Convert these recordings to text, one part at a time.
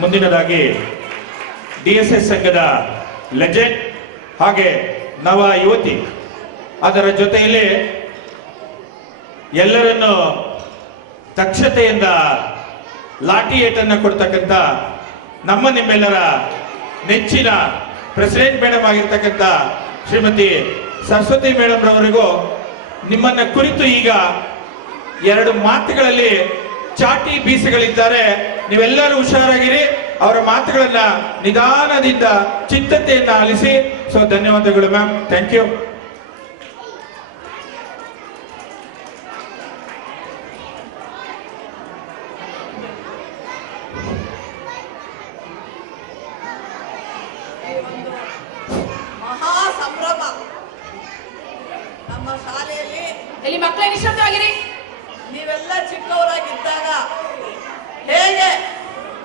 ಮುಂದಿನದಾಗಿ DSS ಸಂಘದ legend ಹಾಗೆ ನವ ಯುವತಿ, ಅದರ ಜೊತೆಯಲ್ಲಿ ಎಲ್ಲರನ್ನು ದಕ್ಷತೆಯಿಂದ ಲಾಠಿ ಏಟನ್ನು ಕೊಡ್ತಕ್ಕಂಥ ನಿಮ್ಮೆಲ್ಲರ ನೆಚ್ಚಿನ ಪ್ರೆಸಿಡೆಂಟ್ ಮೇಡಮ್ ಆಗಿರ್ತಕ್ಕಂಥ ಶ್ರೀಮತಿ ಸರಸ್ವತಿ ಮೇಡಮ್ ರವರಿಗೂ ನಿಮ್ಮನ್ನ ಕುರಿತು ಈಗ 2 ಮಾತುಗಳಲ್ಲಿ ಚಾಟಿ ಬೀಸಗಳಿದ್ದಾರೆ. ನೀವೆಲ್ಲರೂ ಹುಷಾರಾಗಿರಿ. ಅವರ ಮಾತುಗಳನ್ನ ನಿಧಾನದಿಂದ ಚಿತ್ತತೆಯಿಂದ ಆಲಿಸಿ. ಸೊ ಧನ್ಯವಾದಗಳು ಮ್ಯಾಮ್, ಥ್ಯಾಂಕ್ ಯು. ಮಹಾ ಸಂಭ್ರಮ ನಮ್ಮ ಶಾಲೆಯಲ್ಲಿ. ಇಲ್ಲಿ ಮಕ್ಕಳೇ ನಿಶ್ಶಬ್ದವಾಗಿರಿ. ನೀವೆಲ್ಲ ಚಿಕ್ಕವರಾಗಿದ್ದಾಗ ಹೇಗೆ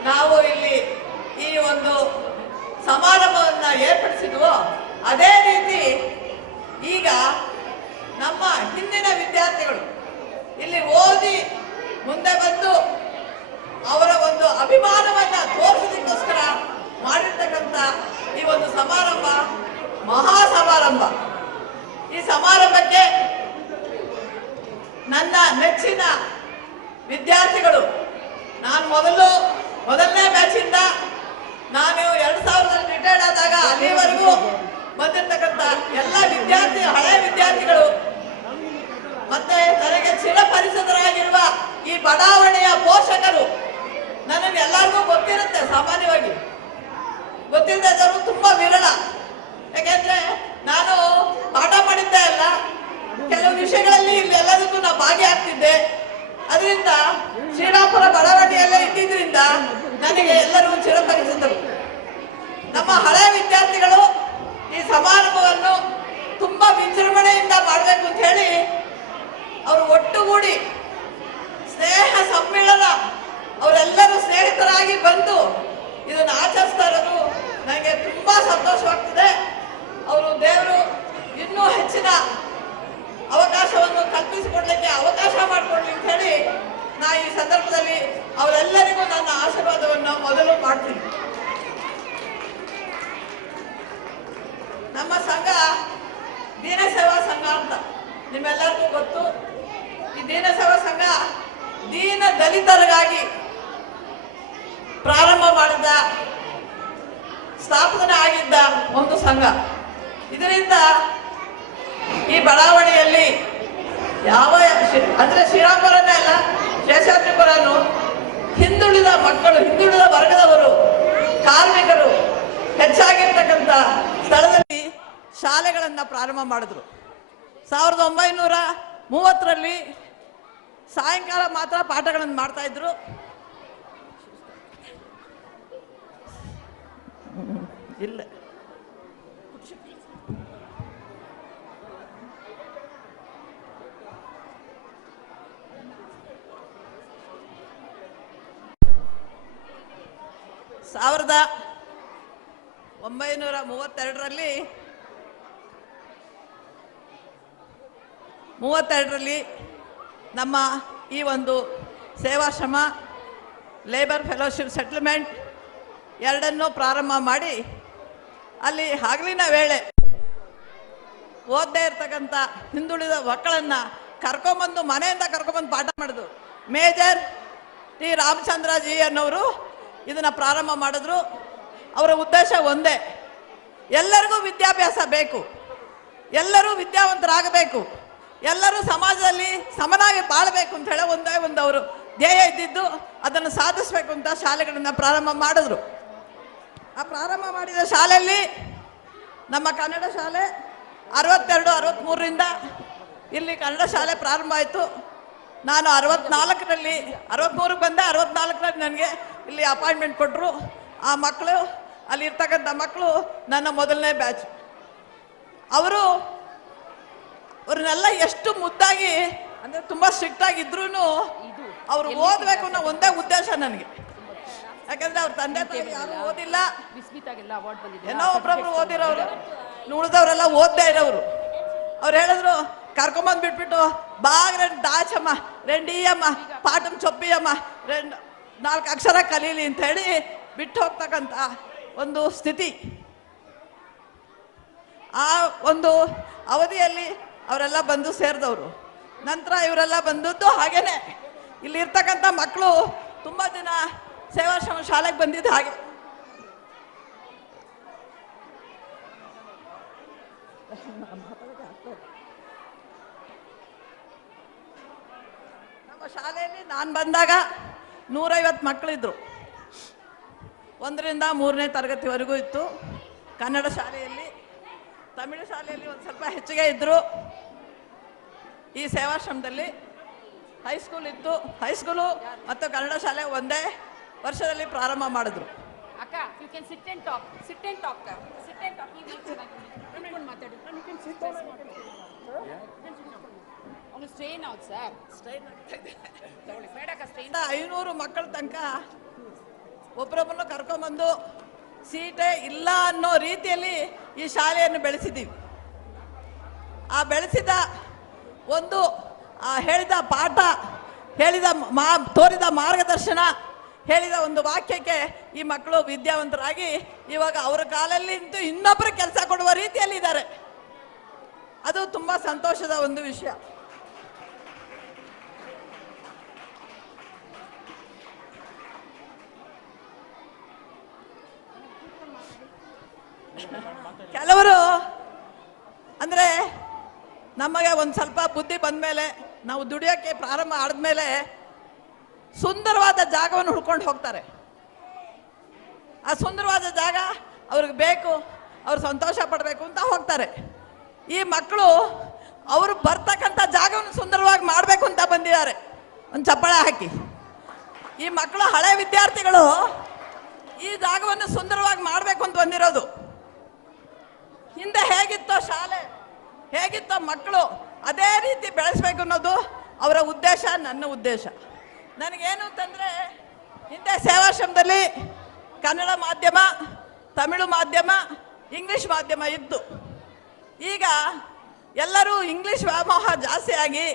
ನಾವು ಇಲ್ಲಿ ಈ ಒಂದು ಸಮಾರಂಭವನ್ನ ಏರ್ಪಡಿಸಿದ್ವೋ ಅದೇ ರೀತಿ ಈಗ ನಮ್ಮ ಹಿಂದಿನ ವಿದ್ಯಾರ್ಥಿಗಳು ಇಲ್ಲಿ ಓದಿ ಮುಂದೆ ಬಂದು ಅವರ ಒಂದು ಅಭಿಮಾನವನ್ನ ತೋರಿಸೋದಕ್ಕೋಸ್ಕರ ಮಾಡಿರ್ತಕ್ಕಂಥ ಈ ಒಂದು ಸಮಾರಂಭ ಮಹಾ ಸಮಾರಂಭ. ಈ ಸಮಾರಂಭಕ್ಕೆ ನನ್ನ ನೆಚ್ಚಿನ ವಿದ್ಯಾರ್ಥಿಗಳು, ನಾನು ಮೊದಲನೇ ಬ್ಯಾಚಿಂದ ನಾನು 2000 ರಿಟೈರ್ಡ್ ಆದಾಗ ಅಲ್ಲಿವರೆಗೂ ಬಂದಿರತಕ್ಕಂಥ ಎಲ್ಲ ಹಳೆ ವಿದ್ಯಾರ್ಥಿಗಳು, ಮತ್ತೆ ನನಗೆ ಚಿರಪರಿಚಿತರಾಗಿರುವ ಈ ಬಡಾವಣೆಯ ಪೋಷಕರು, ನನಗೆ ಎಲ್ಲರಿಗೂ ಗೊತ್ತಿರುತ್ತೆ. ಸಾಮಾನ್ಯವಾಗಿ ಗೊತ್ತಿಲ್ಲದವರು ತುಂಬಾ ವಿರಳ. ಯಾಕೆಂದ್ರೆ ನಾನು ಪಾಠ ಮಾಡಿದ್ದೇ ಅಲ್ಲ, ಕೆಲವು ವಿಷಯಗಳಲ್ಲಿ ಇಲ್ಲೆಲ್ಲದಕ್ಕೂ ನಾನು ಭಾಗಿಯಾಗ್ತಿದ್ದೆ. ಅದರಿಂದ ಶ್ರೀರಾಮಪುರ ಬಡಾವಣೆಯಲ್ಲೇ ಇದ್ದಿದ್ರಿಂದ ನನಗೆ ಎಲ್ಲರೂ ಚಿರಪರಿಚಿತರು. ನಮ್ಮ ಹಳೆ ವಿದ್ಯಾರ್ಥಿಗಳು ಈ ಸಮಾರಂಭವನ್ನು ತುಂಬಾ ವಿಜೃಂಭಣೆಯಿಂದ ಮಾಡಬೇಕು ಅಂತ ಹೇಳಿ ಅವರು ಒಟ್ಟುಗೂಡಿ ಸ್ನೇಹ ಸಮ್ಮೇಳನ, ಅವರೆಲ್ಲರೂ ಸ್ನೇಹಿತರಾಗಿ ಬಂದು ಇದನ್ನು ಆಚರಿಸ್ತಾ ಇರೋದು ನನಗೆ ತುಂಬಾ ಸಂತೋಷವಾಗ್ತಿದೆ. ಅವರು ದೇವರು ಇನ್ನೂ ಹೆಚ್ಚಿನ ಅವಕಾಶವನ್ನು ಕಲ್ಪಿಸಿಕೊಡ್ಲಿಕ್ಕೆ ಅವಕಾಶ ಮಾಡಿಕೊಡ್ಲಿ ಅಂತ ಹೇಳಿ ನಾ ಈ ಸಂದರ್ಭದಲ್ಲಿ ಅವರೆಲ್ಲರಿಗೂ ನನ್ನ ಆಶೀರ್ವಾದವನ್ನು ಮೊದಲು ಮಾಡ್ತೀನಿ. ನಮ್ಮ ಸಂಘ ದೀನ ಸೇವಾ ಸಂಘ ಅಂತ ನಿಮ್ಮೆಲ್ಲರಿಗೂ ಗೊತ್ತು. ಈ ದೀನ ಸೇವಾ ಸಂಘ ದೀನ ದಲಿತರಿಗಾಗಿ ಪ್ರಾರಂಭ ಮಾಡಿದ, ಸ್ಥಾಪನೆ ಆಗಿದ್ದ ಒಂದು ಸಂಘ. ಇದರಿಂದ ಈ ಬಡಾವಣೆಯಲ್ಲಿ ಅಂದ್ರೆ ಶ್ರೀರಾಮಪುರನೇ ಅಲ್ಲ, ಶೇಷಾದ್ರಿಪುರನು ಹಿಂದುಳಿದ ಮಕ್ಕಳು, ಹಿಂದುಳಿದ ವರ್ಗದವರು, ಕಾರ್ಮಿಕರು ಹೆಚ್ಚಾಗಿರ್ತಕ್ಕಂಥ ಸ್ಥಳದಲ್ಲಿ ಶಾಲೆಗಳನ್ನು ಪ್ರಾರಂಭ ಮಾಡಿದ್ರು. 1930ರಲ್ಲಿ ಸಾಯಂಕಾಲ ಮಾತ್ರ ಪಾಠಗಳನ್ನು ಮಾಡ್ತಾ ಇದ್ರು. ಇಲ್ಲ ಸಾವಿರದ 1932ರಲ್ಲಿ ನಮ್ಮ ಈ ಒಂದು ಸೇವಾಶ್ರಮ, ಲೇಬರ್ ಫೆಲೋಶಿಪ್ ಸೆಟ್ಲ್ಮೆಂಟ್ ಎರಡನ್ನೂ ಪ್ರಾರಂಭ ಮಾಡಿ ಅಲ್ಲಿ ಹಗಲಿನ ವೇಳೆ ಓದದೇ ಇರ್ತಕ್ಕಂಥ ಹಿಂದುಳಿದ ಮಕ್ಕಳನ್ನ ಕರ್ಕೊಂಬಂದು ಮನೆಯಿಂದ ಕರ್ಕೊಂಬಂದು ಪಾಠ ಮಾಡಿದ್ರು. ಮೇಜರ್ ಟಿ ರಾಮಚಂದ್ರ ಜಿ ಅನ್ನೋರು ಇದನ್ನ ಪ್ರಾರಂಭ ಮಾಡಿದ್ರು. ಅವರ ಉದ್ದೇಶ ಒಂದೇ, ಎಲ್ಲರಿಗೂ ವಿದ್ಯಾಭ್ಯಾಸ ಬೇಕು, ಎಲ್ಲರೂ ವಿದ್ಯಾವಂತರಾಗಬೇಕು, ಎಲ್ಲರೂ ಸಮಾಜದಲ್ಲಿ ಸಮನಾಗಿ ಬಾಳಬೇಕು ಅಂತ ಹೇಳಿ ಒಂದೇ ಒಂದು ಅವರು ಧ್ಯೇಯ ಇದ್ದಿದ್ದು. ಅದನ್ನು ಸಾಧಿಸಬೇಕು ಅಂತ ಶಾಲೆಗಳನ್ನು ಪ್ರಾರಂಭ ಮಾಡಿದ್ರು. ಆ ಪ್ರಾರಂಭ ಮಾಡಿದ ಶಾಲೆಯಲ್ಲಿ ನಮ್ಮ ಕನ್ನಡ ಶಾಲೆ 62-63ರಿಂದ ಇಲ್ಲಿ ಕನ್ನಡ ಶಾಲೆ ಪ್ರಾರಂಭ ಆಯಿತು. ನಾನು 63ಕ್ಕೆ ಬಂದೆ. 64ರಲ್ಲಿ ನನಗೆ ಇಲ್ಲಿ ಅಪಾಯಿಂಟ್ಮೆಂಟ್ ಕೊಟ್ಟರು. ಆ ಮಕ್ಕಳು, ಅಲ್ಲಿ ಇರ್ತಕ್ಕಂಥ ಮಕ್ಕಳು ನನ್ನ ಮೊದಲನೇ ಬ್ಯಾಚ್. ಅವ್ರನ್ನೆಲ್ಲ ಎಷ್ಟು ಮುದ್ದಾಗಿ, ಅಂದರೆ ತುಂಬ ಸ್ಟ್ರಿಕ್ಟ್ ಆಗಿದ್ರು ಅವರು ಓದಬೇಕು ಅನ್ನೋ ಒಂದೇ ಉದ್ದೇಶ ನನಗೆ. ಯಾಕಂದ್ರೆ ಅವ್ರ ತಂದೆ ತಾಯಿ ಯಾರು ಓದಿಲ್ಲ, ಏನೋ ಒಬ್ಬೊಬ್ರು ಓದಿರೋರು, ಉಳಿದವರೆಲ್ಲ ಓದದೇ ಇರೋರು. ಅವ್ರು ಹೇಳಿದ್ರು, కర్కొమని బిట్టు బాగా రెండు దాచమ్మ రెండు ఇయ్యಮ್ಮ ಪಾಠಂ ಚೊಪ್ಪಿಯಮ್ಮ 4 ಅಕ್ಷರ ಕಲೀಲಿ ಅಂತ ಹೇಳಿ ಬಿಟ್ಟು ಹೋಗ್ತಕ್ಕಂಥ ಒಂದು ಸ್ಥಿತಿ. ಆ ಒಂದು ಅವಧಿಯಲ್ಲಿ ಅವರೆಲ್ಲ ಬಂದು ಸೇರಿದವರು. ನಂತರ ಇವರೆಲ್ಲ ಬಂದದ್ದು ಹಾಗೇನೆ. ಇಲ್ಲಿರ್ತಕ್ಕಂಥ ಮಕ್ಕಳು ತುಂಬ ದಿನ ಸೇವಾಶ್ರಮ ಶಾಲೆಗೆ ಬಂದಿದ್ದು ಹಾಗೆ. ನಮ್ಮ ಶಾಲೆಯಲ್ಲಿ ನಾನು ಬಂದಾಗ 150 ಮಕ್ಕಳಿದ್ರು. 1ರಿಂದ 3ನೇ ತರಗತಿವರೆಗೂ ಇತ್ತು. ಕನ್ನಡ ಶಾಲೆಯಲ್ಲಿ, ತಮಿಳು ಶಾಲೆಯಲ್ಲಿ ಒಂದು ಸ್ವಲ್ಪ ಹೆಚ್ಚಿಗೆ ಇದ್ದರು. ಈ ಸೇವಾಶ್ರಮದಲ್ಲಿ ಹೈಸ್ಕೂಲ್ ಇತ್ತು. ಹೈಸ್ಕೂಲು ಮತ್ತು ಕನ್ನಡ ಶಾಲೆ ಒಂದೇ ವರ್ಷದಲ್ಲಿ ಪ್ರಾರಂಭ ಮಾಡಿದ್ರು. ಅಕ್ಕ, you can sit and talk. Sit and talk. Sit and talk. ನೀವು ಮಾತಾಡಿ. ಯು ಕ್ಯಾನ್ ಸಿಟ್ ಅವನು ಸ್ಟ್ರೈನ್ ಔಟ್ ಸರ್. ಸ್ಟ್ರೈನ್ ಆಗ್ತಾ ಇದೆ. ಬೇಡಕ್ಕ ಸ್ಟ್ರೈನ್. 500 ಮಕ್ಕಳ ತನಕ ಒಬ್ಬರೊಬ್ಬರನ್ನು ಕರ್ಕೊಂಬಂದು ಸೀಟೇ ಇಲ್ಲ ಅನ್ನೋ ರೀತಿಯಲ್ಲಿ ಈ ಶಾಲೆಯನ್ನು ಬೆಳೆಸಿದ್ದೀವಿ. ಆ ಬೆಳೆಸಿದ ಒಂದು ಹೇಳಿದ ಪಾಠ, ಹೇಳಿದ ತೋರಿದ ಮಾರ್ಗದರ್ಶನ, ಹೇಳಿದ ಒಂದು ವಾಕ್ಯಕ್ಕೆ ಈ ಮಕ್ಕಳು ವಿದ್ಯಾವಂತರಾಗಿ ಇವಾಗ ಅವರ ಕಾಲಲ್ಲಿ ನಿಂತು ಇನ್ನೊಬ್ಬರು ಕೆಲಸ ಕೊಡುವ ರೀತಿಯಲ್ಲಿ ಇದ್ದಾರೆ. ಅದು ತುಂಬ ಸಂತೋಷದ ಒಂದು ವಿಷಯ. ಕೆಲವರು ಅಂದರೆ ನಮಗೆ ಒಂದು ಸ್ವಲ್ಪ ಬುದ್ಧಿ ಬಂದ ಮೇಲೆ, ನಾವು ದುಡಿಯೋಕ್ಕೆ ಪ್ರಾರಂಭ ಆದ್ಮೇಲೆ ಸುಂದರವಾದ ಜಾಗವನ್ನು ಹುಡ್ಕೊಂಡು ಹೋಗ್ತಾರೆ. ಆ ಸುಂದರವಾದ ಜಾಗ ಅವ್ರಿಗೆ ಬೇಕು, ಅವ್ರು ಸಂತೋಷ ಪಡಬೇಕು ಅಂತ ಹೋಗ್ತಾರೆ. ಈ ಮಕ್ಕಳು ಅವರು ಬರ್ತಕ್ಕಂಥ ಜಾಗವನ್ನು ಸುಂದರವಾಗಿ ಮಾಡಬೇಕು ಅಂತ ಬಂದಿದ್ದಾರೆ. ಒಂದು ಚಪ್ಪಾಳೆ ಹಾಕಿ. ಈ ಮಕ್ಕಳು ಹಳೆ ವಿದ್ಯಾರ್ಥಿಗಳು ಈ ಜಾಗವನ್ನು ಸುಂದರವಾಗಿ ಮಾಡಬೇಕು ಅಂತ ಬಂದಿರೋದು. ಹಿಂದೆ ಹೇಗಿತ್ತೋ ಶಾಲೆ, ಹೇಗಿತ್ತೋ ಮಕ್ಕಳು, ಅದೇ ರೀತಿ ಬೆಳೆಸಬೇಕು ಅನ್ನೋದು ಅವರ ಉದ್ದೇಶ, ನನ್ನ ಉದ್ದೇಶ. ನನಗೇನು ಅಂತಂದರೆ, ಹಿಂದೆ ಸೇವಾಶ್ರಮದಲ್ಲಿ ಕನ್ನಡ ಮಾಧ್ಯಮ, ತಮಿಳು ಮಾಧ್ಯಮ, ಇಂಗ್ಲೀಷ್ ಮಾಧ್ಯಮ ಇತ್ತು. ಈಗ ಎಲ್ಲರೂ ಇಂಗ್ಲೀಷ್ ವ್ಯಾಮೋಹ ಜಾಸ್ತಿಯಾಗಿ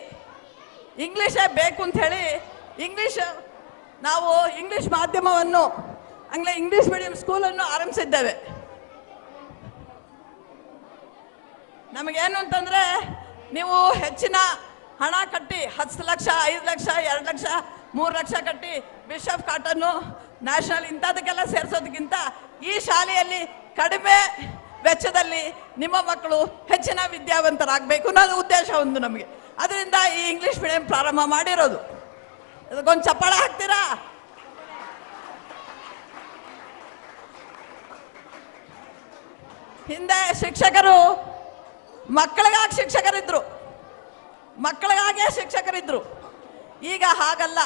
ಇಂಗ್ಲೀಷೇ ಬೇಕು ಅಂಥೇಳಿ ನಾವು ಇಂಗ್ಲೀಷ್ ಮಾಧ್ಯಮವನ್ನು, ಇಂಗ್ಲೀಷ್ ಮೀಡಿಯಂ ಸ್ಕೂಲನ್ನು ಆರಂಭಿಸಿದ್ದೇವೆ. ನಮಗೇನು ಅಂತಂದರೆ, ನೀವು ಹೆಚ್ಚಿನ ಹಣ ಕಟ್ಟಿ 10 ಲಕ್ಷ, 5 ಲಕ್ಷ, 2 ಲಕ್ಷ, 3 ಲಕ್ಷ ಕಟ್ಟಿ ಬಿಷಪ್ ಕಾಟನ್ನು, ನ್ಯಾಷನಲ್ ಇಂಥದಕ್ಕೆಲ್ಲ ಸೇರಿಸೋದಕ್ಕಿಂತ ಈ ಶಾಲೆಯಲ್ಲಿ ಕಡಿಮೆ ವೆಚ್ಚದಲ್ಲಿ ನಿಮ್ಮ ಮಕ್ಕಳು ಹೆಚ್ಚಿನ ವಿದ್ಯಾವಂತರಾಗಬೇಕು ಅನ್ನೋದು ಉದ್ದೇಶ ಒಂದು ನಮಗೆ. ಅದರಿಂದ ಈ ಇಂಗ್ಲೀಷ್ ಮೀಡಿಯಂ ಪ್ರಾರಂಭ ಮಾಡಿರೋದು. ಅದಕ್ಕೊಂದು ಚಪ್ಪಾಳೆ ಹಾಕ್ತೀರಾ? ಹಿಂದೆ ಶಿಕ್ಷಕರು ಮಕ್ಕಳಿಗಾಗಿ ಶಿಕ್ಷಕರಿದ್ರು, ಮಕ್ಕಳಿಗಾಗೇ ಶಿಕ್ಷಕರಿದ್ರು. ಈಗ ಹಾಗಲ್ಲ,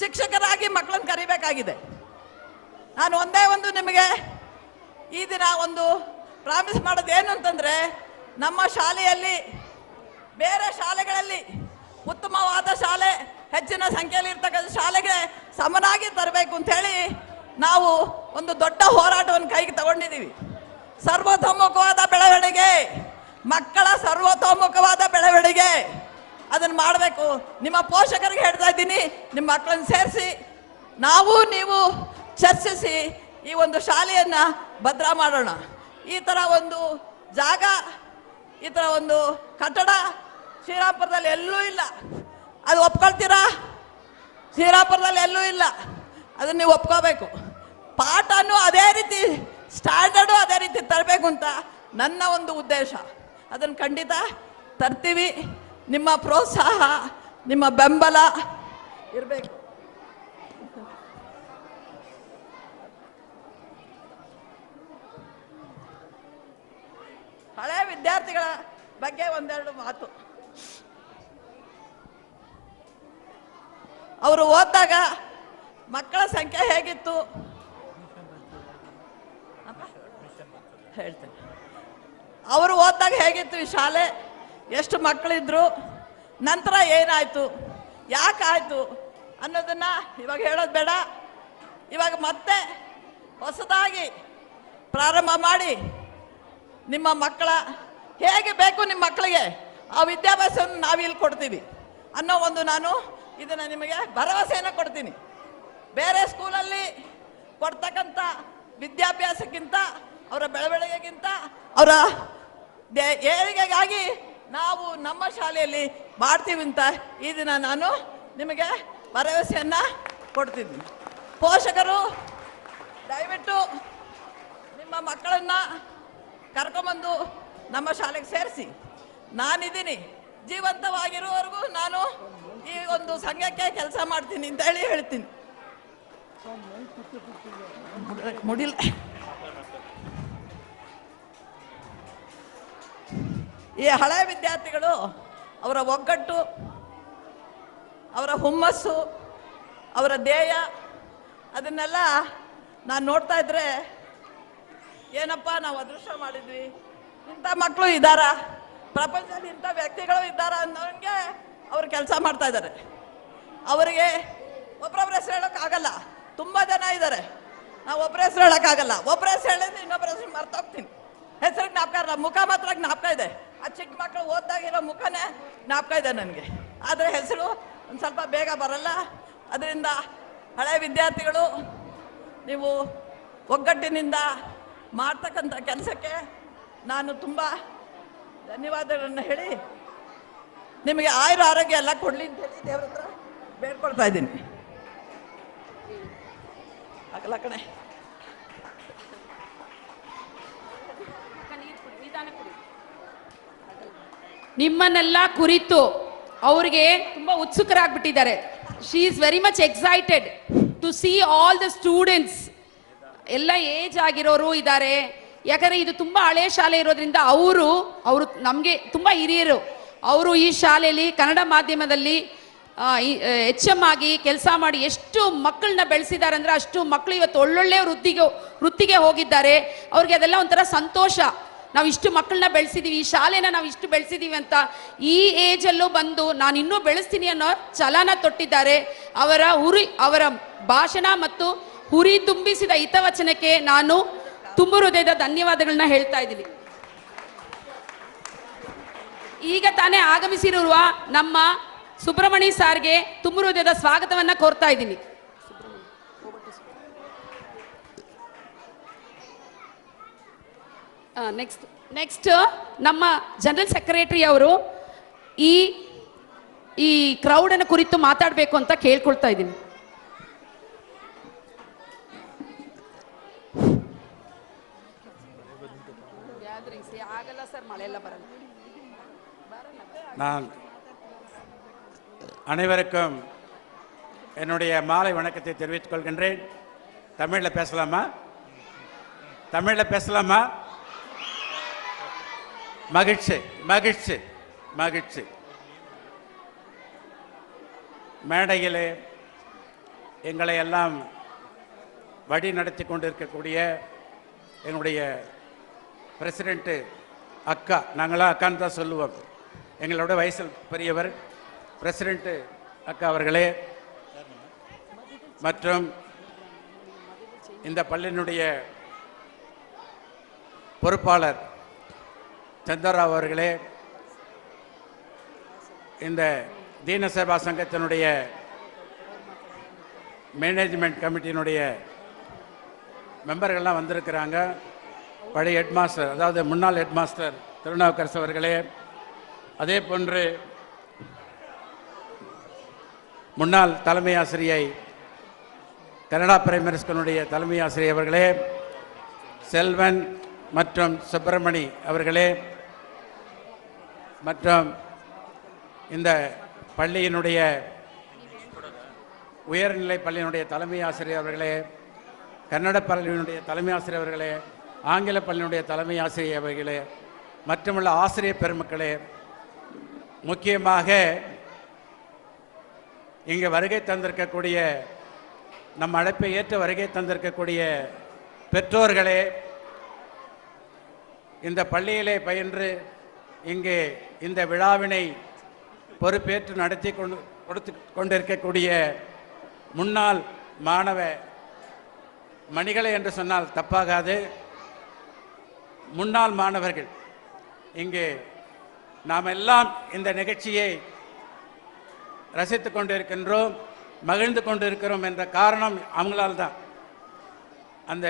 ಶಿಕ್ಷಕರಾಗಿ ಮಕ್ಕಳನ್ನು ಕರಿಬೇಕಾಗಿದೆ. ನಾನು ಒಂದೇ ಒಂದು ನಿಮಗೆ ಈ ದಿನ ಒಂದು ಪ್ರಾಮಿಸ್ ಮಾಡೋದು ಏನು ಅಂತಂದರೆ, ನಮ್ಮ ಶಾಲೆಯಲ್ಲಿ ಬೇರೆ ಶಾಲೆಗಳಲ್ಲಿ ಉತ್ತಮವಾದ ಶಾಲೆ, ಹೆಚ್ಚಿನ ಸಂಖ್ಯೆಯಲ್ಲಿ ಇರ್ತಕ್ಕಂಥ ಶಾಲೆಗೆ ಸಮನಾಗಿ ತರಬೇಕು ಅಂಥೇಳಿ ನಾವು ಒಂದು ದೊಡ್ಡ ಹೋರಾಟವನ್ನು ಕೈಗೆ ತಗೊಂಡಿದ್ದೀವಿ. ಸರ್ವತೋಮುಖವಾದ ಬೆಳವಣಿಗೆ, ಮಕ್ಕಳ ಸರ್ವತೋಮುಖವಾದ ಬೆಳವಣಿಗೆ, ಅದನ್ನು ಮಾಡಬೇಕು. ನಿಮ್ಮ ಪೋಷಕರಿಗೆ ಹೇಳ್ತಾ ಇದ್ದೀನಿ, ನಿಮ್ಮ ಮಕ್ಕಳನ್ನು ಸೇರಿಸಿ ನೀವು ಚರ್ಚಿಸಿ ಈ ಒಂದು ಶಾಲೆಯನ್ನು ಭದ್ರ ಮಾಡೋಣ. ಈ ಥರ ಒಂದು ಜಾಗ, ಈ ಥರ ಒಂದು ಕಟ್ಟಡ ಶ್ರೀರಾಮಪುರದಲ್ಲಿ ಎಲ್ಲೂ ಇಲ್ಲ. ಅದು ಒಪ್ಕೊಳ್ತೀರಾ? ಶ್ರೀರಾಮಪುರದಲ್ಲಿ ಎಲ್ಲೂ ಇಲ್ಲ. ಅದನ್ನು ನೀವು ಒಪ್ಕೋಬೇಕು. ಪಾಠನೂ ಅದೇ ರೀತಿ, ಸ್ಟ್ಯಾಂಡರ್ಡು ಅದೇ ರೀತಿ ತರಬೇಕು ಅಂತ ನನ್ನ ಒಂದು ಉದ್ದೇಶ. ಅದನ್ನು ಖಂಡಿತ ತರ್ತೀವಿ. ನಿಮ್ಮ ಪ್ರೋತ್ಸಾಹ, ನಿಮ್ಮ ಬೆಂಬಲ ಇರಬೇಕು. ಹಳೆ ವಿದ್ಯಾರ್ಥಿಗಳ ಬಗ್ಗೆ ಒಂದೆರಡು ಮಾತು. ಅವರು ಓದಿದಾಗ ಮಕ್ಕಳ ಸಂಖ್ಯೆ ಹೇಗಿತ್ತು ಹೇಳ್ತೇನೆ. ಅವರು ಓದಿದಾಗ ಹೇಗಿತ್ತು ಈ ಶಾಲೆ, ಎಷ್ಟು ಮಕ್ಕಳಿದ್ರು, ನಂತರ ಏನಾಯಿತು, ಯಾಕಾಯಿತು ಅನ್ನೋದನ್ನು ಇವಾಗ ಹೇಳೋದು ಬೇಡ. ಇವಾಗ ಮತ್ತೆ ಹೊಸದಾಗಿ ಪ್ರಾರಂಭ ಮಾಡಿ ನಿಮ್ಮ ಮಕ್ಕಳ ಹೇಗೆ ಬೇಕು ನಿಮ್ಮ ಮಕ್ಕಳಿಗೆ ಆ ವಿದ್ಯಾಭ್ಯಾಸವನ್ನು ನಾವಿಲ್ಲಿ ಕೊಡ್ತೀವಿ ಅನ್ನೋ ಒಂದು ನಾನು ಇದನ್ನು ನಿಮಗೆ ಭರವಸೆಯನ್ನು ಕೊಡ್ತೀನಿ. ಬೇರೆ ಸ್ಕೂಲಲ್ಲಿ ಕೊಡ್ತಕ್ಕಂಥ ವಿದ್ಯಾಭ್ಯಾಸಕ್ಕಿಂತ, ಅವರ ಬೆಳವಣಿಗೆಗಿಂತ, ಅವರ ಏಳಿಗೆಗಾಗಿ ನಾವು ನಮ್ಮ ಶಾಲೆಯಲ್ಲಿ ಮಾಡ್ತೀವಿ ಅಂತ ಈ ದಿನ ನಾನು ನಿಮಗೆ ಭರವಸೆಯನ್ನು ಕೊಡ್ತಿದ್ದೀನಿ. ಪೋಷಕರು ದಯವಿಟ್ಟು ನಿಮ್ಮ ಮಕ್ಕಳನ್ನು ಕರ್ಕೊಂಬಂದು ನಮ್ಮ ಶಾಲೆಗೆ ಸೇರಿಸಿ. ನಾನಿದ್ದೀನಿ, ಜೀವಂತವಾಗಿರುವವರೆಗೂ ನಾನು ಈ ಒಂದು ಸಂಘಕ್ಕೆ ಕೆಲಸ ಮಾಡ್ತೀನಿ ಅಂತ ಹೇಳ್ತೀನಿ. ಮುಡಿಲ್ಲ ಈ ಹಳೆ ವಿದ್ಯಾರ್ಥಿಗಳು ಅವರ ಒಗ್ಗಟ್ಟು, ಅವರ ಹುಮ್ಮಸ್ಸು, ಅವರ ಧ್ಯೇಯ, ಅದನ್ನೆಲ್ಲ ನಾನು ನೋಡ್ತಾ ಇದ್ರೆ ಏನಪ್ಪ ನಾವು ಅದೃಷ್ಟ ಮಾಡಿದ್ವಿ, ಇಂಥ ಮಕ್ಕಳು ಇದ್ದಾರ, ಪ್ರಪಂಚದಲ್ಲಿ ಇಂಥ ವ್ಯಕ್ತಿಗಳು ಇದ್ದಾರ ಅನ್ನೋಂಗೆ ಅವರು ಕೆಲಸ ಮಾಡ್ತಾ ಇದ್ದಾರೆ. ಅವರಿಗೆ ಒಬ್ಬರೊಬ್ಬರ ಹೆಸರು ಹೇಳೋಕ್ಕಾಗಲ್ಲ, ತುಂಬ ಜನ ಇದ್ದಾರೆ. ನಾವು ಒಬ್ಬರ ಹೆಸರು ಹೇಳೋಕ್ಕಾಗಲ್ಲ. ಒಬ್ಬರ ಹೆಸರು ಹೇಳಿದ್ರೆ ಇನ್ನೊಬ್ಬರ ಹೆಸರು ಮರ್ತೋಗ್ತೀನಿ. ಹೆಸರು ಜ್ಞಾಪಕ ಇರಲ್ಲ, ಮುಖ ಮಾತ್ರ ಜ್ಞಾಪಕ ಇದೆ. ಆ ಚಿಕ್ಕ ಮಕ್ಕಳು ಓದ್ದಾಗಿರೋ ಮುಖನೇ ಜ್ಞಾಪಕ ಇದೆ ನನಗೆ, ಆದರೆ ಹೆಸರು ಒಂದು ಸ್ವಲ್ಪ ಬೇಗ ಬರಲ್ಲ. ಅದರಿಂದ ಹಳೆ ವಿದ್ಯಾರ್ಥಿಗಳು ನೀವು ಒಗ್ಗಟ್ಟಿನಿಂದ ಮಾಡ್ತಕ್ಕಂಥ ಕೆಲಸಕ್ಕೆ ನಾನು ತುಂಬ ಧನ್ಯವಾದಗಳನ್ನು ಹೇಳಿ ನಿಮಗೆ ಆಯುರ ಆರೋಗ್ಯ ಎಲ್ಲ ಕೊಡಲಿ ಅಂತ ಹೇಳಿ ದೇವ್ರ ಹತ್ರ ಬೇಡ್ಕೊಳ್ತಾ ಇದ್ದೀನಿ. ಆಗಲ್ಲ ಕಣೆ. ನಿಮ್ಮನ್ನೆಲ್ಲ ಕುರಿತು ಅವ್ರಿಗೆ ತುಂಬಾ ಉತ್ಸುಕರಾಗ್ಬಿಟ್ಟಿದ್ದಾರೆ. She is very much excited to see all the students. ಎಲ್ಲ ಏಜ್ ಆಗಿರೋರು ಇದ್ದಾರೆ. ಯಾಕಂದ್ರೆ ಇದು ತುಂಬಾ ಹಳೆ ಶಾಲೆ ಇರೋದ್ರಿಂದ ಅವರು ನಮಗೆ ತುಂಬಾ ಹಿರಿಯರು. ಅವರು ಈ ಶಾಲೆಯಲ್ಲಿ ಕನ್ನಡ ಮಾಧ್ಯಮದಲ್ಲಿ HM ಆಗಿ ಕೆಲಸ ಮಾಡಿ ಎಷ್ಟು ಮಕ್ಕಳನ್ನ ಬೆಳೆಸಿದ್ದಾರೆ ಅಂದ್ರೆ ಅಷ್ಟು ಮಕ್ಕಳು ಇವತ್ತು ಒಳ್ಳೊಳ್ಳೆ ವೃತ್ತಿಗೆ ಹೋಗಿದ್ದಾರೆ. ಅವ್ರಿಗೆ ಅದೆಲ್ಲ ಒಂಥರ ಸಂತೋಷ. ನಾವು ಇಷ್ಟು ಮಕ್ಕಳನ್ನ ಬೆಳೆಸಿದೀವಿ, ಈ ಶಾಲೆನ ನಾವು ಇಷ್ಟು ಬೆಳೆಸಿದೀವಿ ಅಂತ ಈ ಏಜಲ್ಲೂ ಬಂದು ನಾನು ಇನ್ನೂ ಬೆಳೆಸ್ತೀನಿ ಅನ್ನೋ ಛಲನ ತೊಟ್ಟಿದ್ದಾರೆ. ಅವರ ಭಾಷಣ ಮತ್ತು ಹುರಿ ತುಂಬಿಸಿದ ಹಿತವಚನಕ್ಕೆ ನಾನು ತುಂಬ ಹೃದಯದ ಧನ್ಯವಾದಗಳನ್ನ ಹೇಳ್ತಾ ಇದ್ದೀನಿ. ಈಗ ತಾನೇ ಆಗಮಿಸಿರುವ ನಮ್ಮ ಸುಬ್ರಹ್ಮಣಿ ಸಾರ್ಗೆ ತುಂಬ ಹೃದಯದ ಸ್ವಾಗತವನ್ನ ಕೋರ್ತಾ ಇದ್ದೀನಿ. ನೆಕ್ಸ್ಟ್ ನಮ್ಮ ಜನರಲ್ ಸೆಕ್ರೆಟರಿ ಅವರು ಈ ಕ್ರೌಡ್ ಅನ್ನು ಕುರಿತು ಮಾತಾಡಬೇಕು ಅಂತ ಕೇಳ್ಕೊಳ್ತಾ ಇದ್ದೀನಿ. ಆಗಲ್ಲ ಸರ್, ಮಳೆ ಎಲ್ಲ ಬರಲ್ಲ. நான் அனைவருக்கும் என்னுடைய மாலை வணக்கத்தை தெரிவித்துக் கொள்கின்றேன். தமிழில் பேசலாமா? தமிழில் பேசலாமா? மகிழ்ச்சி மகிழ்ச்சி மகிழ்ச்சி. மேடையிலே எங்களை எல்லாம் வழி நடத்தி கொண்டிருக்கக்கூடிய என்னுடைய பிரசிடென்ட்டு அக்கா, நாங்களாம் அக்கான்னு தான் சொல்லுவோம், எங்களோட வயசில் பெரியவர் பிரசிடென்ட்டு அக்கா அவர்களே, மற்றும் இந்த பள்ளியினுடைய பொறுப்பாளர் சந்திரராவ் அவர்களே, இந்த தீன சேவா சங்கத்தினுடைய மேனேஜ்மெண்ட் கமிட்டியினுடைய மெம்பர்கள்லாம் வந்திருக்கிறாங்க. பழைய ஹெட்மாஸ்டர், அதாவது முன்னாள் ஹெட்மாஸ்டர் திருநாவுக்கரசு அவர்களே, அதே போன்று முன்னாள் தலைமை ஆசிரியை கனடா பிரைமரி ஸ்கூலுடைய தலைமை ஆசிரியர் அவர்களே, செல்வன் மற்றும் சுப்பிரமணி அவர்களே, மற்றும் இந்த பள்ளியினுடைய உயர்நிலை பள்ளியினுடைய தலைமை ஆசிரியர் அவர்களே, கன்னட பள்ளியினுடைய தலைமை ஆசிரியர் அவர்களே, ஆங்கில பள்ளியினுடைய தலைமை ஆசிரியர் அவர்களே, மற்றுமுள்ள ஆசிரியர் பெருமக்களே, முக்கியமாக இங்கே வருகை தந்திருக்கக்கூடிய நம் அழைப்பை ஏற்று வருகை தந்திருக்கக்கூடிய பெற்றோர்களே, இந்த பள்ளியிலே பயின்று இங்கே இந்த விழாவினை பொறுப்பேற்று நடத்தி கொண்டிருக்கக்கூடிய முன்னாள் மாணவ மணிகளை என்று சொன்னால் தப்பாகாது, முன்னாள் மாணவர்கள், இங்கே நாம் எல்லாம் இந்த நிகழ்ச்சியை ரசித்து கொண்டிருக்கின்றோம், மகிழ்ந்து கொண்டிருக்கிறோம் என்ற காரணம் அவங்களால் தான். அந்த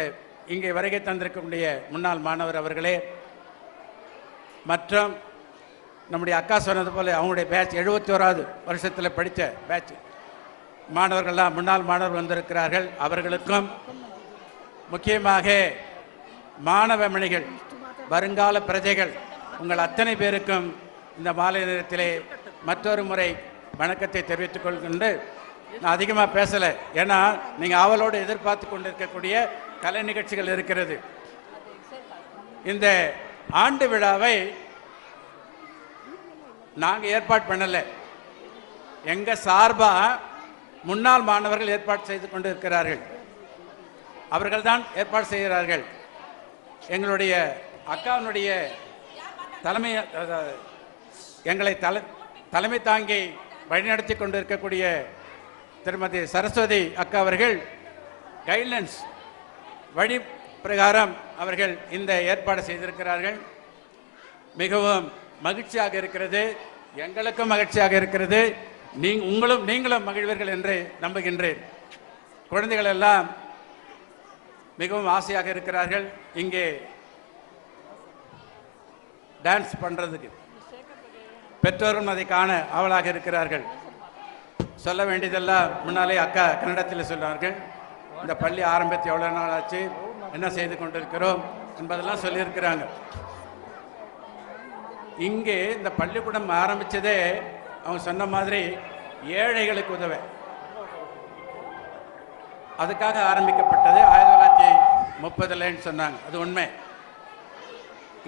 இங்கே வருகை தந்திருக்கக்கூடிய முன்னாள் மாணவர் அவர்களே, மற்றும் நம்முடைய அக்கா சொன்னது போல் அவங்களுடைய பேட்ச் 71வது வருஷத்தில் படித்த பேட்ச் மாணவர்கள்லாம் முன்னாள் மாணவர் வந்திருக்கிறார்கள். அவர்களுக்கும் முக்கியமாக மாணவமணிகள், வருங்கால பிரஜைகள், உங்கள் அத்தனை பேருக்கும் இந்த மாலை நேரத்திலே மற்றொரு முறை வணக்கத்தை தெரிவித்துக் கொள்கின்ற. நான் அதிகமாக பேசலை, ஏன்னா நீங்கள் ஆவலோடு எதிர்பார்த்து கொண்டிருக்கக்கூடிய கலை நிகழ்ச்சிகள் இருக்கிறது. இந்த ஆண்டு விழாவை நாங்கள் ஏற்பாடு பண்ணலை, எங்கள் சார்பாக முன்னாள் மாணவர்கள் ஏற்பாடு செய்து கொண்டு இருக்கிறார்கள். அவர்கள்தான் ஏற்பாடு செய்கிறார்கள். எங்களுடைய அக்காவினுடைய தலைமை, எங்களை தலைமை தாங்கி வழிநடத்தி கொண்டு இருக்கக்கூடிய திருமதி சரஸ்வதி அக்கா அவர்கள் கைட்லைன்ஸ் வழி பிரகாரம் அவர்கள் இந்த ஏற்பாடு செய்திருக்கிறார்கள். மிகவும் மகிழ்ச்சியாக இருக்கிறது, எங்களுக்கும் மகிழ்ச்சியாக இருக்கிறது. நீங்களும் மகிழ்வீர்கள் என்று நம்புகின்றேன். குழந்தைகள் எல்லாம் மிகவும் ஆசையாக இருக்கிறார்கள் இங்கே டான்ஸ் பண்ணுறதுக்கு. பெற்றோரும் அதை காண ஆவலாக இருக்கிறார்கள். சொல்ல வேண்டியதெல்லாம் முன்னாலே அக்கா கன்னடத்தில் சொன்னார்கள். இந்த பள்ளி ஆரம்பித்து எவ்வளோ நாள் ஆச்சு, என்ன செய்து கொண்டிருக்கிறோம் என்பதெல்லாம் சொல்லியிருக்கிறாங்க. இங்கே இந்த பள்ளிக்கூடம் ஆரம்பித்ததே அவங்க சொன்ன மாதிரி ஏழைகளுக்கு உதவ, அதுக்காக ஆரம்பிக்கப்பட்டது. 1930 சொன்னாங்க, அது உண்மை.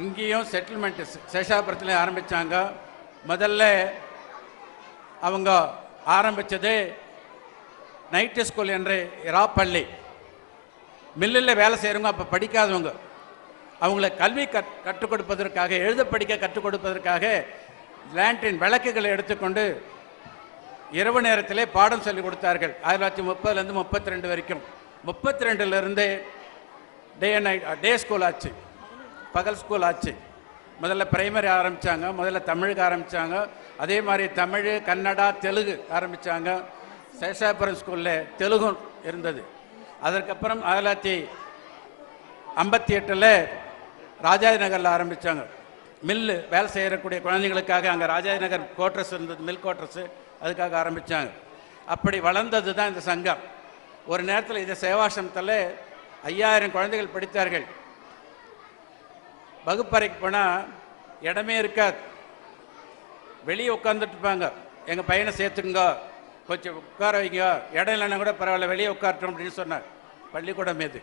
இங்கேயும் செட்டில்மெண்ட் சேஷாபுரத்தில் ஆரம்பித்தாங்க. முதல்ல அவங்க ஆரம்பித்தது நைட்டு ஸ்கூல் என்று இராப்பள்ளி. மில்லில் வேலை செய்கிறவங்க அப்போ படிக்காதவங்க, அவங்கள கல்வி கற்றுக் கொடுப்பதற்காக, எழுத படிக்க கற்றுக் கொடுப்பதற்காக லேண்டின் விளக்குகளை எடுத்துக்கொண்டு இரவு நேரத்திலே பாடம் சொல்லிக் கொடுத்தார்கள். 1930 32 வரைக்கும். 32 டே ஸ்கூல் ஆச்சு, பகல் ஸ்கூல் ஆச்சு. முதல்ல பிரைமரி ஆரம்பித்தாங்க, முதல்ல தமிழுக்கு ஆரம்பித்தாங்க. அதே மாதிரி தமிழ், கன்னடா, தெலுங்கு ஆரம்பித்தாங்க. சேஷாபுரம் ஸ்கூலில் தெலுங்கும் இருந்தது. அதற்கப்புறம் 1958 ராஜாஜி நகரில் ஆரம்பித்தாங்க. மில்லு வேலை செய்யக்கூடிய குழந்தைங்களுக்காக அங்கே ராஜாஜி நகர் குவார்ட்டர்ஸ் இருந்தது, மில் குவார்ட்டர்ஸு, அதுக்காக ஆரம்பித்தாங்க. அப்படி வளர்ந்தது தான் இந்த சங்கம். ஒரு நேரத்தில் இந்த சேவாசிரமத்தில் 5000 குழந்தைகள் படித்தார்கள். வகுப்பறைக்கு போனால் இடமே இருக்காது, வெளியே உட்காந்துட்டு இருப்பாங்க. எங்கள் பையனை சேர்த்துக்குங்க, கொஞ்சம் உட்கார வைங்க, இடம் இல்லைன்னா கூட பரவாயில்ல, வெளியே உட்காரட்டும் அப்படின்னு சொன்னார். பள்ளிக்கூடம் இது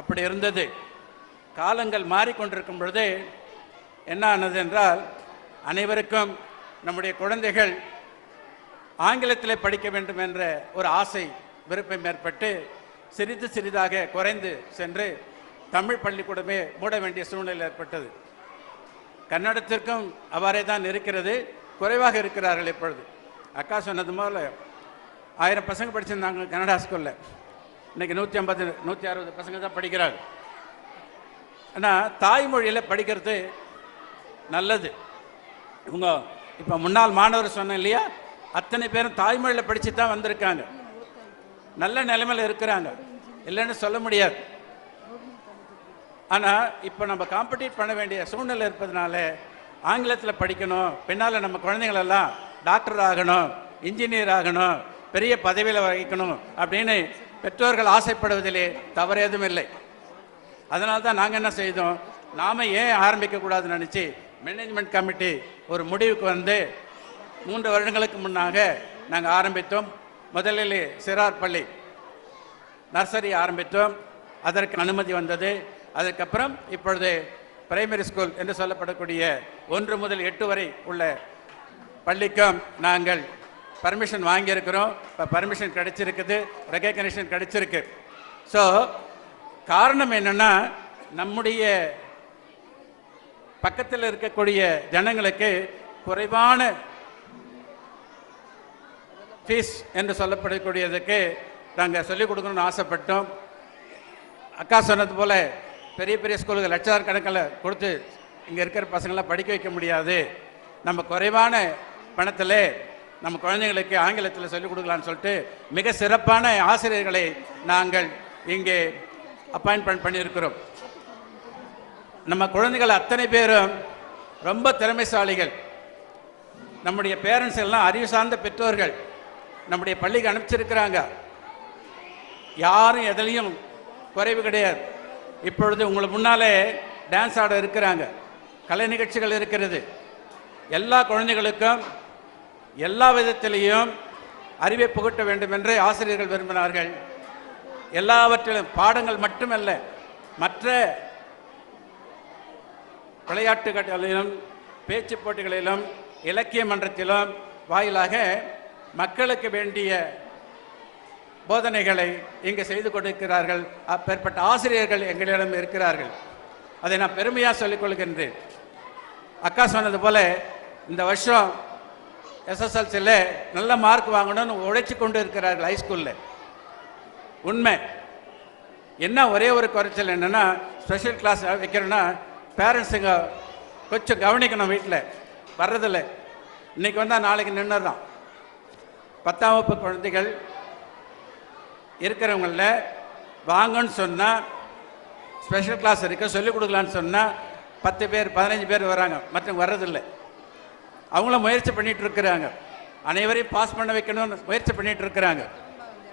அப்படி இருந்தது. காலங்கள் மாறிக்கொண்டிருக்கும் பொழுது என்ன ஆனது என்றால், அனைவருக்கும் நம்முடைய குழந்தைகள் ஆங்கிலத்தில் படிக்க வேண்டும் என்ற ஒரு ஆசை, விருப்பம் ஏற்பட்டு சிறிது சிறிதாக குறைந்து சென்று தமிழ் பள்ளிக்கூடமே மூட வேண்டிய சூழ்நிலை ஏற்பட்டது. கன்னடத்திற்கும் அவ்வாறே தான் இருக்கிறது, குறைவாக இருக்கிறார்கள் இப்பொழுது. அக்கா சொன்னது போல 1000 பசங்க படிச்சிருந்தாங்க கன்னடா ஸ்கூலில், இன்றைக்கி 150 160 பசங்க தான் படிக்கிறாங்க. ஆனால் தாய்மொழியில் படிக்கிறது நல்லது. இவங்க இப்போ முன்னாள் மாணவர் சொன்னேன் இல்லையா, அத்தனை பேரும் தாய்மொழியில் படித்து தான் வந்திருக்காங்க, நல்ல நிலைமையில் இருக்கிறாங்க, இல்லைன்னு சொல்ல முடியாது. ஆனால் இப்போ நம்ம காம்படிட் பண்ண வேண்டிய சூழ்நிலை இருப்பதனால ஆங்கிலத்தில் படிக்கணும், பின்னால் நம்ம குழந்தைங்களெல்லாம் டாக்டர் ஆகணும், இன்ஜினியர் ஆகணும், பெரிய பதவியில் வகிக்கணும் அப்படின்னு பெற்றோர்கள் ஆசைப்படுவதிலே தவறு எதுவும் இல்லை. அதனால தான் நாங்கள் என்ன செய்தோம், நாம் ஏன் ஆரம்பிக்கக்கூடாதுன்னு நினச்சி மேனேஜ்மெண்ட் கமிட்டி ஒரு முடிவுக்கு வந்து 3 வருடங்களுக்கு முன்னாக நாங்கள் ஆரம்பித்தோம். முதலில் சிறார் பள்ளி நர்சரி ஆரம்பித்தோம், அதற்கு அனுமதி வந்தது. அதற்கப்புறம் இப்பொழுது பிரைமரி ஸ்கூல் என்று சொல்லப்படக்கூடிய 1 முதல் 8 வரை உள்ள பள்ளிக்கும் நாங்கள் பர்மிஷன் வாங்கியிருக்கிறோம். இப்போ பர்மிஷன் கிடைச்சிருக்குது, ரெகக்னிஷன் கிடைச்சிருக்கு. ஸோ காரணம் என்னென்னா, நம்முடைய பக்கத்தில் இருக்கக்கூடிய ஜனங்களுக்கு குறைவான ஃபீஸ் என்று சொல்லப்படக்கூடியதுக்கு நாங்கள் சொல்லிக் கொடுக்கணும்னு ஆசைப்பட்டோம். அக்கா சொன்னது போல் பெரிய பெரிய ஸ்கூலுக்கு லட்சம் கணக்கில் கொடுத்து இங்கே இருக்கிற பசங்களாம் படிக்க வைக்க முடியாது. நம்ம குறைவான பணத்தில் நம்ம குழந்தைங்களுக்கு ஆங்கிலத்தில் சொல்லிக் கொடுக்கலான்னு சொல்லிட்டு மிக சிறப்பான ஆசிரியர்களை நாங்கள் இங்கே அப்பாயின்மெண்ட் பண்ணியிருக்கிறோம். நம்ம குழந்தைகள் அத்தனை பேரும் ரொம்ப திறமைசாலிகள். நம்முடைய பேரண்ட்ஸ் எல்லாம் அறிவு சார்ந்த பெற்றோர்கள் நம்முடைய பள்ளிக்கு அனுப்பிச்சிருக்கிறாங்க. யாரும் எதுலையும் குறைவு கிடையாது. இப்பொழுது உங்களுக்கு முன்னாலே டான்ஸ் ஆட இருக்கிறாங்க, கலை நிகழ்ச்சிகள் இருக்கிறது. எல்லா குழந்தைகளுக்கும் எல்லா விதத்திலையும் அறிவை புகட்ட வேண்டும் என்று ஆசிரியர்கள் விரும்பினார்கள். எல்லாவற்றிலும் பாடங்கள் மட்டுமல்ல, மற்ற விளையாட்டுகளிலும் பேச்சு போட்டிகளிலும் இலக்கிய மன்றத்திலும் வாயிலாக மக்களுக்கு வேண்டிய போதனைகளை இங்கு செய்து கொடுக்கிறார்கள். அப்பேற்பட்ட ஆசிரியர்கள் எங்களிடம் இருக்கிறார்கள். அதை நான் பெருமையாக சொல்லிக் கொள்கின்றேன். அக்கா சொன்னது போல இந்த வருஷம் எஸ்எஸ்எல்சியில் நல்ல மார்க் வாங்கணும்னு உழைச்சி கொண்டு இருக்கிறார்கள் ஹைஸ்கூலில். உண்மை என்ன, ஒரே ஒரு குறைச்சல் என்னென்னா, ஸ்பெஷல் கிளாஸ் வைக்கிறோன்னா பேரண்ட்ஸுங்க கொஞ்சம் கவனிக்கணும். வீட்டில் வர்றதில்லை. இன்றைக்கி வந்தால் நாளைக்கு நின்றுதான். 10ஆம் வகுப்பு குழந்தைகள் இருக்கிறவங்கள வாங்கன்னு சொன்னால், ஸ்பெஷல் கிளாஸ் இருக்க சொல்லிக் கொடுக்கலான்னு சொன்னால் 10 பேர் 15 பேர் வராங்க, மற்றவங்க வர்றதில்லை. அவங்களும் முயற்சி பண்ணிகிட்டு இருக்கிறாங்க. அனைவரையும் பாஸ் பண்ண வைக்கணும்னு முயற்சி பண்ணிகிட்டு இருக்கிறாங்க.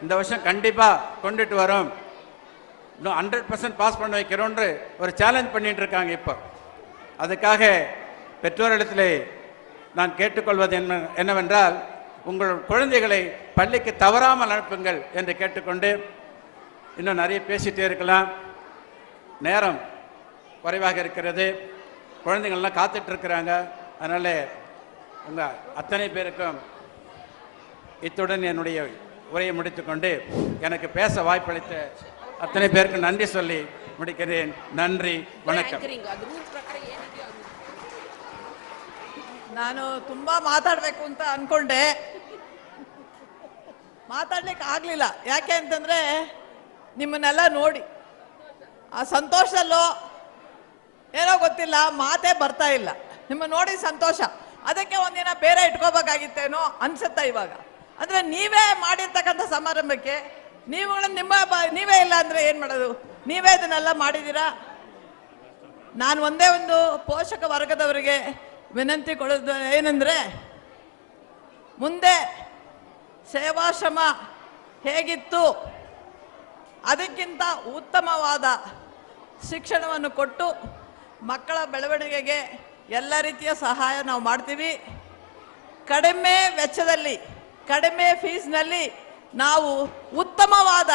இந்த வருஷம் கண்டிப்பாக கொண்டுட்டு வரோம், இன்னும் 100% பாஸ் பண்ண வைக்கிறோன்று ஒரு சேலஞ்ச் பண்ணிட்டு இருக்காங்க. இப்போ அதுக்காக பெற்றோரிடத்தில் நான் கேட்டுக்கொள்வது என்னவென்றால், உங்கள் குழந்தைகளை பள்ளிக்கு தவறாமல் அனுப்புங்கள் என்று கேட்டுக்கொண்டு, இன்னும் நிறைய பேசிகிட்டே இருக்கலாம், நேரம் குறைவாக இருக்கிறது, குழந்தைங்கள்லாம் காத்துட்டு இருக்கிறாங்க. அதனால் உங்கள் அத்தனை பேருக்கும் இத்துடன் என்னுடைய உரையை முடித்துக்கொண்டு எனக்கு பேச வாய்ப்பளித்த அத்தனை பேருக்கு நன்றி சொல்லி முடிக்கிறேன். நன்றி, வணக்கம். ನಾನು ತುಂಬಾ ಮಾತಾಡಬೇಕು ಅಂತ ಅನ್ಕೊಂಡೆ, ಮಾತಾಡ್ಲಿಕ್ಕೆ ಆಗ್ಲಿಲ್ಲ. ಯಾಕೆ ಅಂತಂದ್ರೆ ನಿಮ್ಮನ್ನೆಲ್ಲ ನೋಡಿ ಆ ಸಂತೋಷದಲ್ಲೋ ಏನೋ ಗೊತ್ತಿಲ್ಲ, ಮಾತೇ ಬರ್ತಾ ಇಲ್ಲ. ನಿಮ್ಮ ನೋಡಿ ಸಂತೋಷ, ಅದಕ್ಕೆ ಒಂದಿನ ಬೇರೆ ಇಟ್ಕೋಬೇಕಾಗಿತ್ತೇನೋ ಅನ್ಸುತ್ತೆ ಇವಾಗ. ಅಂದ್ರೆ ನೀವೇ ಮಾಡಿರ್ತಕ್ಕಂಥ ಸಮಾರಂಭಕ್ಕೆ ನೀವೇ ಇಲ್ಲ ಅಂದ್ರೆ ಏನ್ ಮಾಡೋದು? ನೀವೇ ಇದನ್ನೆಲ್ಲ ಮಾಡಿದ್ದೀರಾ. ನಾನು ಒಂದೇ ಒಂದು ಪೋಷಕ ವರ್ಗದವರಿಗೆ ವಿನಂತಿ ಕೊಡೋದು ಏನಂದ್ರೆ, ಮುಂದೆ ಸೇವಾಶ್ರಮ ಹೇಗಿತ್ತು ಅದಕ್ಕಿಂತ ಉತ್ತಮವಾದ ಶಿಕ್ಷಣವನ್ನು ಕೊಟ್ಟು ಮಕ್ಕಳ ಬೆಳವಣಿಗೆಗೆ ಎಲ್ಲ ರೀತಿಯ ಸಹಾಯ ನಾವು ಮಾಡ್ತೀವಿ. ಕಡಿಮೆ ವೆಚ್ಚದಲ್ಲಿ, ಕಡಿಮೆ ಫೀಸ್ನಲ್ಲಿ ನಾವು ಉತ್ತಮವಾದ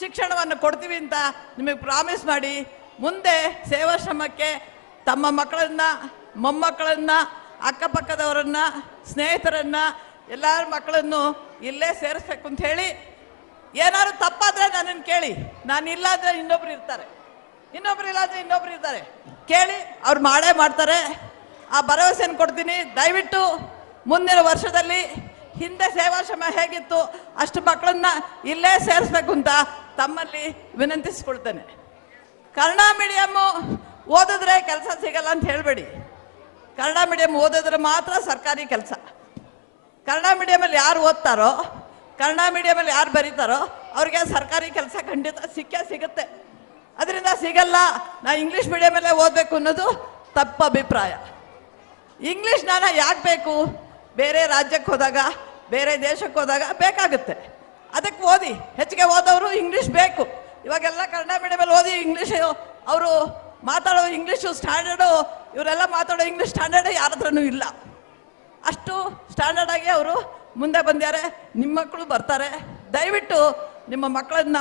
ಶಿಕ್ಷಣವನ್ನು ಕೊಡ್ತೀವಿ ಅಂತ ನಿಮಗೆ ಪ್ರಾಮಿಸ್ ಮಾಡಿ, ಮುಂದೆ ಸೇವಾಶ್ರಮಕ್ಕೆ ತಮ್ಮ ಮಕ್ಕಳನ್ನ, ಮೊಮ್ಮಕ್ಕಳನ್ನ, ಅಕ್ಕಪಕ್ಕದವರನ್ನ, ಸ್ನೇಹಿತರನ್ನ, ಎಲ್ಲರ ಮಕ್ಕಳನ್ನು ಇಲ್ಲೇ ಸೇರಿಸ್ಬೇಕು ಅಂತ ಹೇಳಿ, ಏನಾದ್ರು ತಪ್ಪಾದ್ರೆ ನನ್ನನ್ನು ಕೇಳಿ. ನಾನು ಇಲ್ಲ ಅಂದ್ರೆ ಇನ್ನೊಬ್ರು ಇರ್ತಾರೆ, ಇನ್ನೊಬ್ರು ಇಲ್ಲ ಅಂದ್ರೆ ಇನ್ನೊಬ್ರು ಇರ್ತಾರೆ, ಕೇಳಿ ಅವ್ರು ಮಾಡೇ ಮಾಡ್ತಾರೆ. ಆ ಭರವಸೆಯನ್ನು ಕೊಡ್ತೀನಿ. ದಯವಿಟ್ಟು ಮುಂದಿನ ವರ್ಷದಲ್ಲಿ ಹಿಂದೆ ಸೇವಾಶ್ರಮ ಹೇಗಿತ್ತು ಅಷ್ಟು ಮಕ್ಕಳನ್ನ ಇಲ್ಲೇ ಸೇರಿಸ್ಬೇಕು ಅಂತ ತಮ್ಮಲ್ಲಿ ವಿನಂತಿಸ್ಕೊಳ್ತೇನೆ. ಕನ್ನಡ ಮೀಡಿಯಮ್ಮು ಓದಿದ್ರೆ ಕೆಲಸ ಸಿಗಲ್ಲ ಅಂತ ಹೇಳಬೇಡಿ. ಕನ್ನಡ ಮೀಡಿಯಂ ಓದಿದ್ರೆ ಮಾತ್ರ ಸರ್ಕಾರಿ ಕೆಲಸ. ಕನ್ನಡ ಮೀಡಿಯಮಲ್ಲಿ ಯಾರು ಓದ್ತಾರೋ, ಕನ್ನಡ ಮೀಡಿಯಮಲ್ಲಿ ಯಾರು ಬರೀತಾರೋ ಅವ್ರಿಗೆ ಸರ್ಕಾರಿ ಕೆಲಸ ಖಂಡಿತ ಸಿಗುತ್ತೆ. ಅದರಿಂದ ಸಿಗಲ್ಲ, ನಾ ಇಂಗ್ಲೀಷ್ ಮೀಡಿಯಮಲ್ಲೇ ಓದಬೇಕು ಅನ್ನೋದು ತಪ್ಪು ಅಭಿಪ್ರಾಯ. ಇಂಗ್ಲೀಷ್ ಜ್ಞಾನ ಯಾಕೆ ಬೇಕು? ಬೇರೆ ರಾಜ್ಯಕ್ಕೆ ಹೋದಾಗ, ಬೇರೆ ದೇಶಕ್ಕೆ ಹೋದಾಗ ಬೇಕಾಗುತ್ತೆ. ಅದಕ್ಕೆ ಓದಿ. ಹೆಚ್ಚಿಗೆ ಓದೋರು ಇಂಗ್ಲೀಷ್ ಬೇಕು. ಇವಾಗೆಲ್ಲ ಕನ್ನಡ ಮೀಡಿಯಮಲ್ಲಿ ಓದಿ ಇಂಗ್ಲೀಷ್, ಅವರು ಮಾತಾಡೋ ಇಂಗ್ಲೀಷು ಸ್ಟ್ಯಾಂಡರ್ಡು, ಇವರೆಲ್ಲ ಮಾತಾಡೋ ಇಂಗ್ಲೀಷ್ ಸ್ಟ್ಯಾಂಡರ್ಡ್ ಯಾರ ಹತ್ರನೂ ಇಲ್ಲ. ಅಷ್ಟು ಸ್ಟ್ಯಾಂಡರ್ಡ್ ಆಗಿ ಅವರು ಮುಂದೆ ಬಂದಿದ್ದಾರೆ. ನಿಮ್ಮ ಮಕ್ಕಳು ಬರ್ತಾರೆ. ದಯವಿಟ್ಟು ನಿಮ್ಮ ಮಕ್ಕಳನ್ನ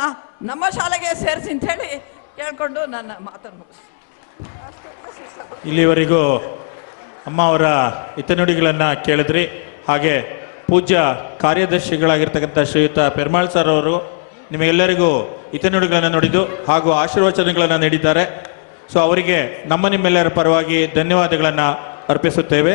ನಮ್ಮ ಶಾಲೆಗೆ ಸೇರಿಸಿ ಅಂತ ಹೇಳಿ ಕೇಳ್ಕೊಂಡು ನನ್ನ ಮಾತನ್ನು ಮುಗಿಸ್ತೀನಿ. ಇಲ್ಲಿವರೆಗೂ ಅಮ್ಮ ಅವರ ಹಿತನುಡಿಗಳನ್ನು ಕೇಳಿದ್ರಿ. ಹಾಗೆ ಪೂಜ್ಯ ಕಾರ್ಯದರ್ಶಿಗಳಾಗಿರ್ತಕ್ಕಂಥ ಶ್ರೀಯುತ ಪೆರ್ಮಾಳ್ ಸರ್ ಅವರು ನಿಮಗೆಲ್ಲರಿಗೂ ಹಿತನುಡಿಗಳನ್ನು ನುಡಿದು ಹಾಗೂ ಆಶೀರ್ವಚನಗಳನ್ನು ನೀಡಿದ್ದಾರೆ. ಸೊ ಅವರಿಗೆ ನಿಮ್ಮೆಲ್ಲರ ಪರವಾಗಿ ಧನ್ಯವಾದಗಳನ್ನು ಅರ್ಪಿಸುತ್ತೇವೆ.